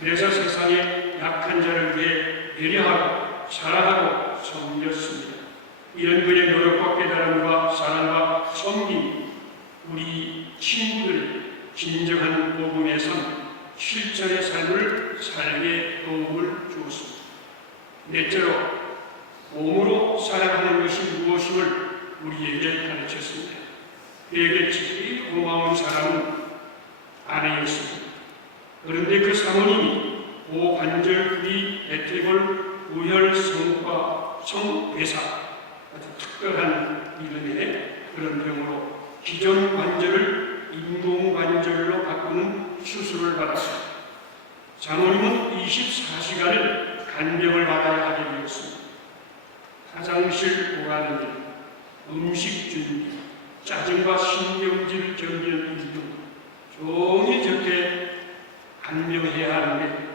그래서 세상에 약한 자를 위해 배려하고 사랑하고 섬겼습니다. 이런 그의 노력과 깨달음과 사랑과 섬김이 우리 친구들의 진정한 복음의 삶, 실천의 삶을 살게 도움을 주었습니다. 넷째로 몸으로 사랑하는 것이 무엇임을 우리에게 가르쳤습니다. 그에게 제일 고마운 사람은 아내였습니다. 그런데 그 사모님이 고관절부위 대퇴골 우혈성과 성괴사 아주 특별한 이름의 그런 병으로 기존 관절을 인공관절로 바꾸는 수술을 받았습니다. 장모님은 24시간을 간병을 받아야 하게 되었습니다. 화장실 보관하는 일, 음식 준비, 짜증과 신경질 견디는 일 등 종일 저렇게 간병해야 하는데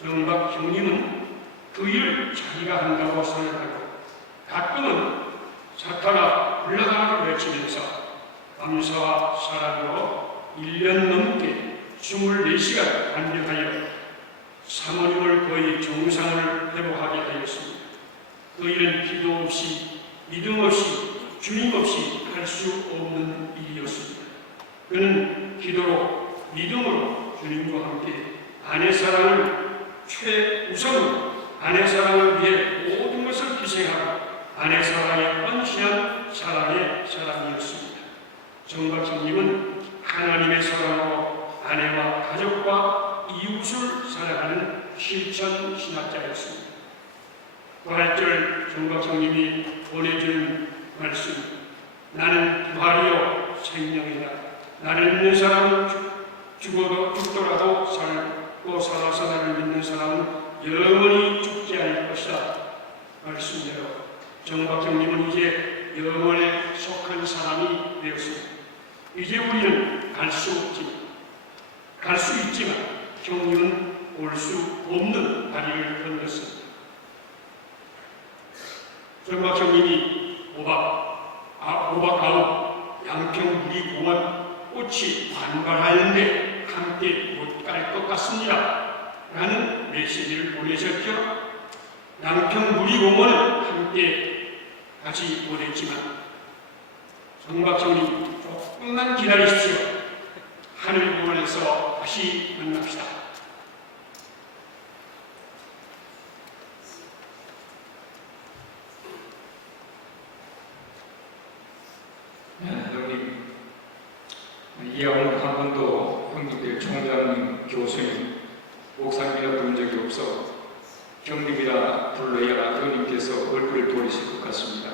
정박 형님은 그 일을 자기가 한다고 생각하고 가끔은 사탄아 올라가라고 외치면서 감사와 사랑으로 1년 넘게 24시간 간병하여 사모님을 거의 정상을 회복하게 하였습니다. 그 일은 기도 없이 믿음 없이 주님 없이 할 수 없는 일이었습니다. 그는 기도로 믿음으로 주님과 함께 아내 사랑을 최우선으로 아내 사랑을 위해 모든 것을 희생하고 아내 사랑에 헌신한 사랑의 사람이었습니다. 정박 형님은 하나님의 사랑으로 아내와 가족과 이웃을 사랑하는 실천 신학자였습니다. 부활절 정박 형님이 보내주는 말씀, 나는 부활이요 생명이다. 나를 믿는 사람은 죽더라도 살고 살아서 나를 믿는 사람은 영원히 죽지 않을 것이다. 말씀대로 정박 형님은 이제 영원에 속한 사람이 되었습니다. 이제 우리는 갈 수 있지만 형님은 올 수 없는 다리를 건넜습니다. 정박 형님이 오박아웃 양평구리공원 꽃이 반발하는데 함께 못 갈 것 같습니다. 라는 메시지를 보내셨죠. 양평구리공원은 함께 가지 못했지만 정박 형님 조금만 기다리십시오. 하늘공원에서 다시 만납시다. 형님, 이하고는 한 번도 형님들 총장님, 교수님, 목사님이라 부른 적이 없어 형님이라 불러야 형님께서 얼굴을 돌리실 것 같습니다.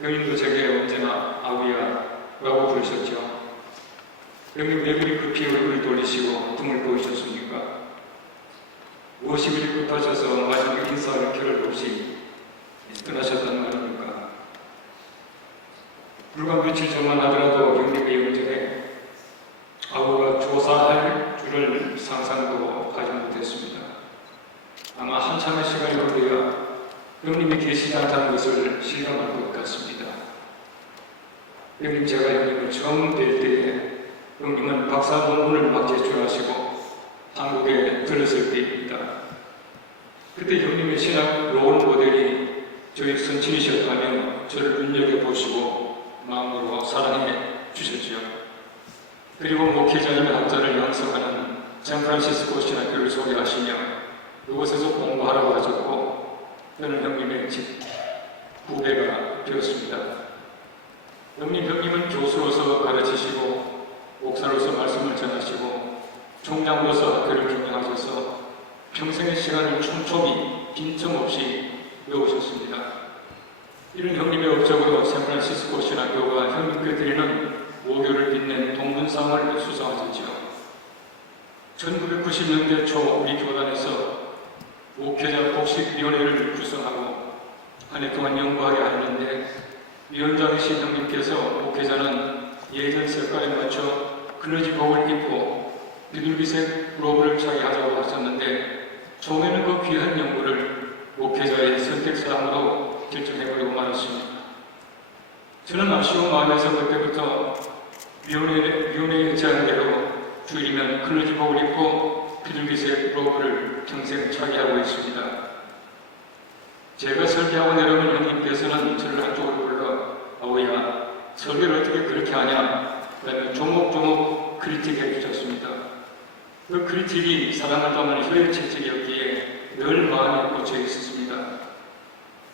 형님도 제게 언제나 아우야라고 부르셨죠. 형님 왜 그리 급히 얼굴을 돌리시고 등을 보이셨습니까? 무엇이 그리 급하셔서 마지막 인사할 겨를 없이 떠나셨단 말입니까? 불과 며칠 전만 하더라도 형님의 영전에 아우가 조사할 줄을 상상도 하지 못했습니다. 아마 한참의 시간이 걸려야 형님이 계시지 않다는 것을 실감할 것 같습니다. 형님, 제가 형님을 처음 뵐 때에 형님은 박사 논문을 막 제출하시고 한국에 들었을 때입니다. 그때 형님의 신학 롤 모델이 저희 선친이셨다며 저를 눈여겨보시고 마음으로 사랑해 주셨지요. 그리고 목회자님의 학자를 양성하는 샌프란시스코 신학교를 소개하시며 그곳에서 공부하라고 하셨고 저는 형님의 집 후배가 되었습니다. 형님은 교수로서 가르치시고 목사로서 말씀을 전하시고 총장으로서 학교를 경영하셔서 평생의 시간을 촘촘히 빈틈없이 배우셨습니다. 이런 형님의 업적으로 샌프란시스코 신학교가 형님께 드리는 모교를 빛낸 동문상을 수상하셨지요. 1990년대 초 우리 교단에서 목회자 복식위원회를 구성하고 한 해 동안 연구하게 하는데 위원장이신 형님께서 목회자는 예전 색깔에 맞춰 클러지복을 입고 비둘기색 로브를 차게 하자고 하셨는데 처음에는 그 귀한 연구를 목회자의 선택사항으로 결정해버리고 말았습니다. 저는 아쉬운 마음에서 그때부터 위원회의 제안대로 주일이면 클러지복을 입고 비둘기색 로브를 평생 차게 하고 있습니다. 제가 설교하고 내려오는 형님께서는 저를 한쪽으로 불러 아우야 설교를 어떻게 그렇게 하냐 그다음에 조목조목 크리틱해 주셨습니다. 그 크리틱이 사랑을 담은 혈액체질이었기에 늘 마음에 꽂혀 있었습니다.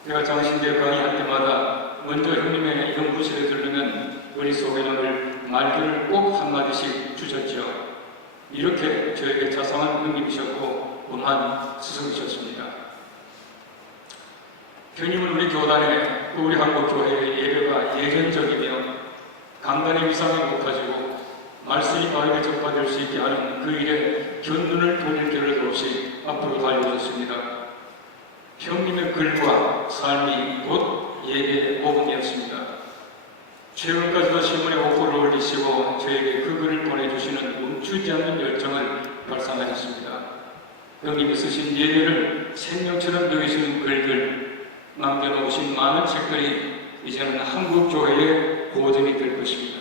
제가 장신대 강의할 때마다 먼저 형님의 연구실에 들르면 머릿속에 남을 말들을 꼭 한마디씩 주셨죠. 이렇게 저에게 자상한 형님이셨고 엄한 스승이셨습니다. 형님은 우리 교단에 우리 한국교회의 예배가 예전적이며 강단의 위상이 높아지고 말씀이 바르게 전파될 수 있게 하는 그 일에 견눈을 돌릴 겨를도 없이 앞으로 달려졌습니다. 형님의 글과 삶이 곧 예배의 모범이었습니다. 최근까지도 신문에 ok고를 올리시고 저에게 그 글을 보내주시는 멈추지 않는 열정을 발산하셨습니다. 형님이 쓰신 예배를 생명처럼 여기시는 글들, 남겨놓으신 많은 책들이 이제는 한국교회의 보증이 될 것입니다.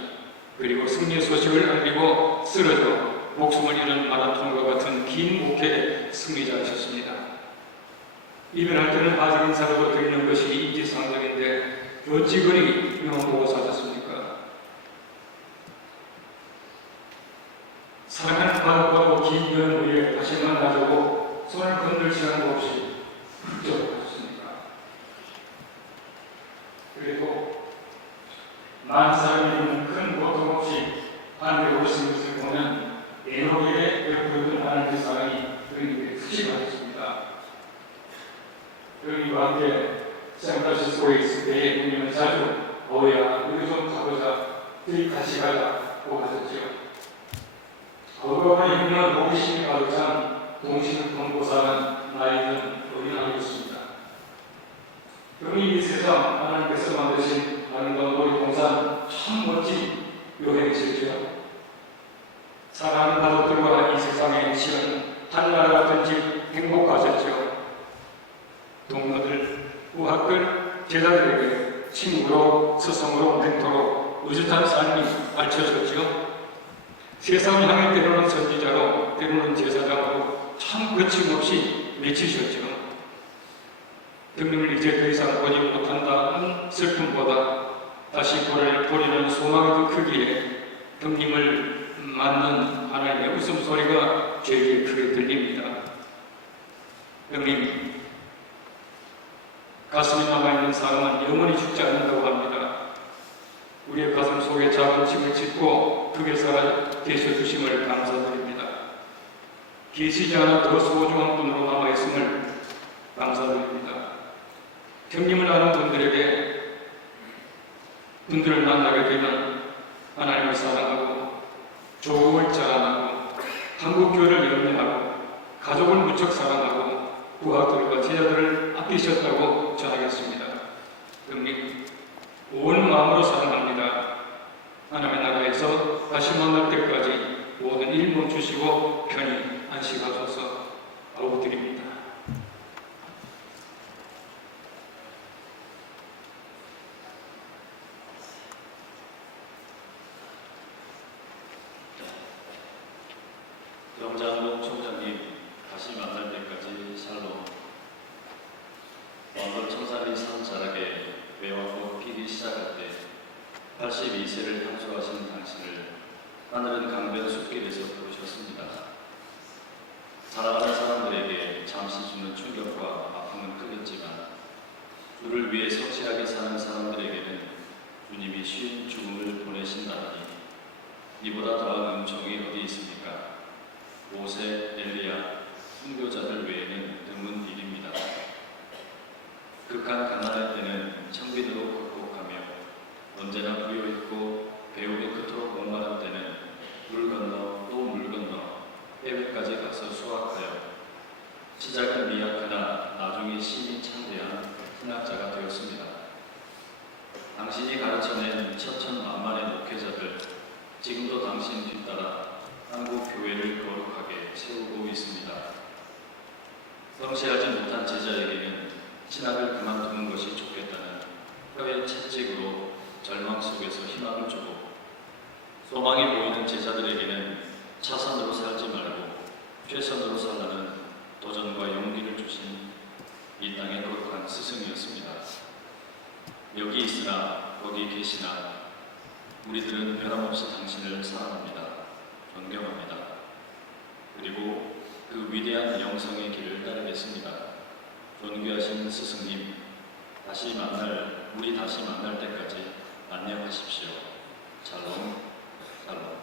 그리고 승리의 소식을 알리고 쓰러져 목숨을 잃은 마라톤과 같은 긴 목회의 승리자이셨습니다. 이별할 때는 아직 인사라도 드리는 것이 인지상정인데 어찌 그리 명함 보고 사셨습니까? 사랑하는 가족하고 긴 여행 후에 다시 만나자고 손을 건들 시간도 없이 훌쩍하셨습니까? 그리고 많은 사람이 있는 큰 고통 없이 하늘에 오신 것을 보면 에노겔에 베풀었던 하나님의 사랑이 그에게 수시하셨습니다. 여기와 함께 샌프란시스코에 있을 때에 우리는 자주 어야 우리 좀 가보자 둘이 같이 가자고 하셨지요. 거룩한 형님은 호기심이 가득 찬 동시는 권고사는 나이는 어린아이였습니다. 그러니 이 세상 하나님께서 만드신 아름다운 놀이동산 참 멋진 여행지죠. 사랑하는 가족들과 이 세상에 시은 한나라 같은 집 행복하셨죠. 동료들, 우학들, 제자들에게 친구로, 스승으로, 멘토로 의젓한 삶이 알쳐졌죠. 세상을 향해 때로는 선지자로, 때로는 제사장으로 참 거침없이 외치셨죠. 형님을 이제 더 이상 보지 못한다는 슬픔보다 다시 보리는 소망이 더 크기에 형님을 맞는 하나님의 웃음소리가 제게 크게 들립니다. 형님, 가슴에 남아있는 사랑은 영원히 죽지 않는다고 합니다. 우리의 가슴 속에 작은 침을 짓고 그게 살아 계셔주심을 감사드립니다. 계시지 않아 더 소중한 분으로 남아있음을 감사드립니다. 형님을 아는 분들을 만나게 되면 하나님을 사랑하고 조국을 자랑하고 한국교회를 연대하고 가족을 무척 사랑하고 부하들과 제자들을 아끼셨다고 전하겠습니다. 형님, 온 마음으로 사랑합니다. 하나님의 나라에서 다시 만날 때까지 모든 일 멈추시고 편히 안식하소서. 아우드립니다. 영장동 총장님, 다시 만날 때까지 샬롬. 매화꽃 피기 시작할 때 82세를 향수하신 당신을 하늘은 강변 숲길에서 부르셨습니다. 살아가는 사람들에게 잠시 주는 충격과 아픔은 크겠지만 주를 위해 성실하게 사는 사람들에게는 주님이 쉬운 죽음을 보내신다니 이보다 더한 은총이 어디 있습니까? 모세, 엘리야, 순교자들 외에는 드문 일입니다. 극한 가난할 때는 청빈으로 극복하며 언제나 부여있고 배움이 그토록 목마른 때는 물 건너 또 물 건너 해외까지 가서 수학하여 시작은 미약하나 나중에 신이 창대한 신학자가 되었습니다. 당신이 가르쳐낸 천천만만의 목회자들, 지금도 당신 뒤따라 한국 교회를 거룩하게 세우고 있습니다. 성실하지 못한 제자에게는 신학을 그만두는 것이 좋겠다는 뼈의 채찍으로 절망 속에서 희망을 주고, 소망이 보이는 제자들에게는 차선으로 살지 말고 최선으로 살라는 도전과 용기를 주신 이 땅의 거룩한 스승이었습니다. 여기 있으나 거기 계시나 우리들은 변함없이 당신을 사랑합니다. 존경합니다. 그리고 그 위대한 영성의 길을 따르겠습니다. 존귀하신 스승님, 우리 다시 만날 때까지 안녕하십시오. 샬롬, 샬롬.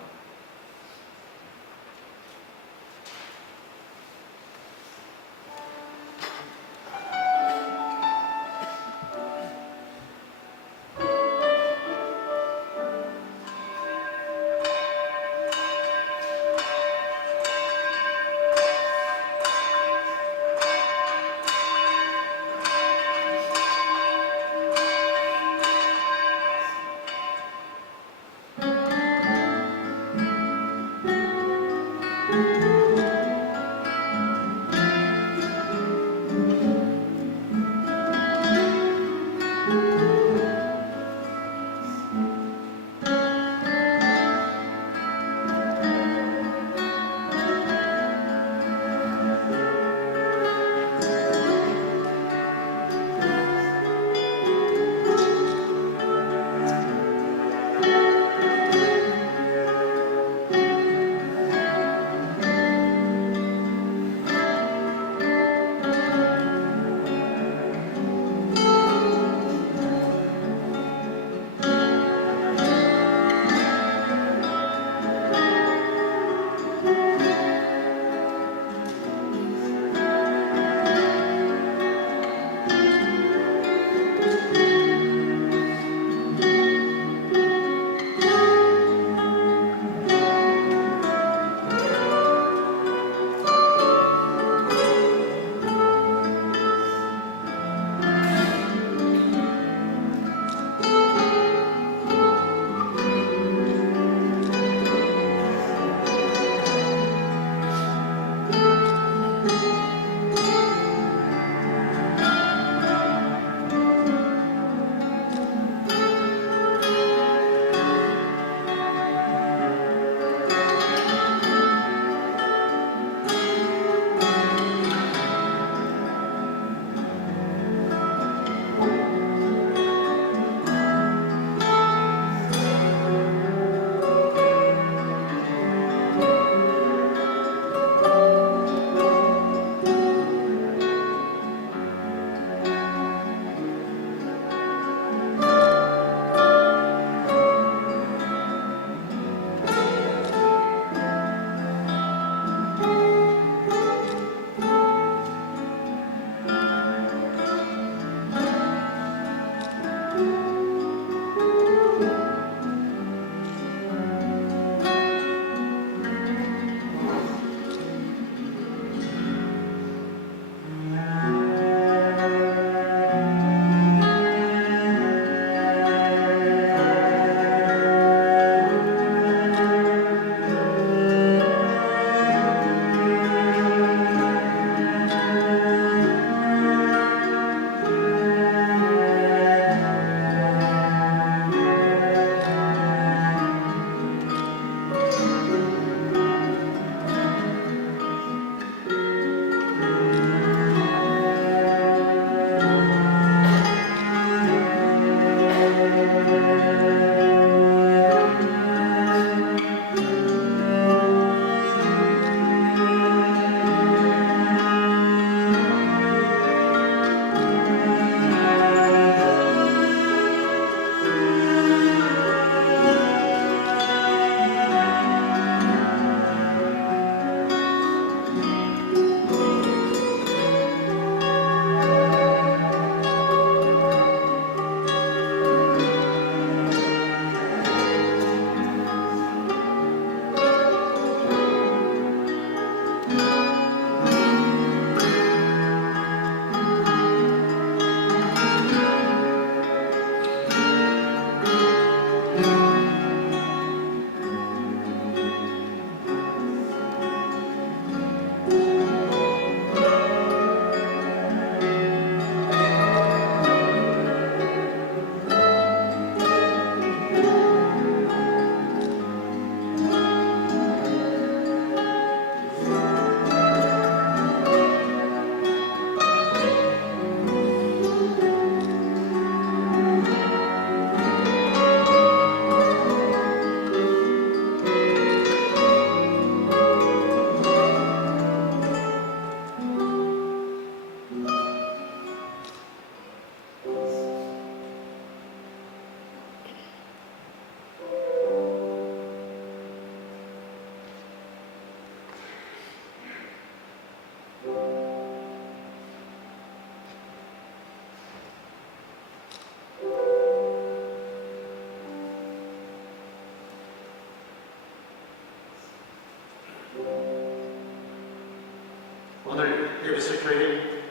에베소교회,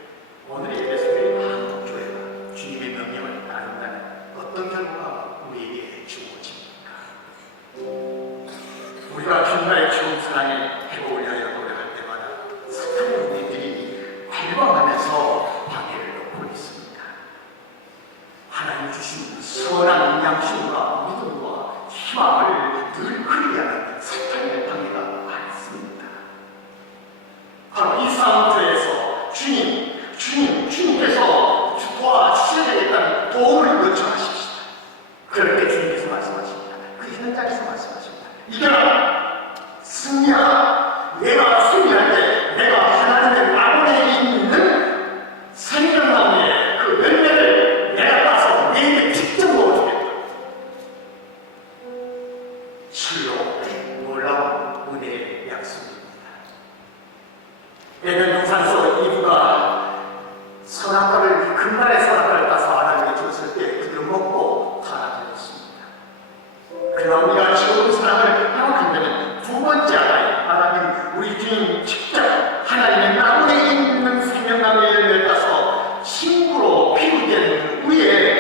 오늘의 에베소교회 한국교회가 주님의 명령을 따른다면 어떤 결과가 우리에게 주어집니까? 우리가 주님과의 처음 사랑에 회복을 위하여 노력할 때마다 사탄의 우리들이 발광하면서 방해를 놓고 있습니다. 하나님 주신 선한 양심과 믿음과 희망을 늘 그리하는 사탄의 방해가 많습니다. 바로 이 상태에서 주님께서 도와주셔야 되겠다는 도움을 요청하십시오. 그럴 때 주님께서 말씀하십니다. 그 현장에서 말씀하십니다. 이겨라! 승리하라! 내가 승리할 때 내가 하나님의 나무에 있는 생명나무의 그 열매를 내가 따서 내게 직접 넣어주겠다. 실로 놀라운 은혜의 약속입니다. 에덴동산에서 이브가 선악과를 금발의 선악과를 따서 아담에게 줬을 때 그들 먹고 타락하였습니다. 그러나 우리가 지옥의 사랑을 파악한다면 두 번째 아담인 우리 주님 직접 하나님의 나무에 있는 생명나무의 열매를 따서 신부로 피부된 우리의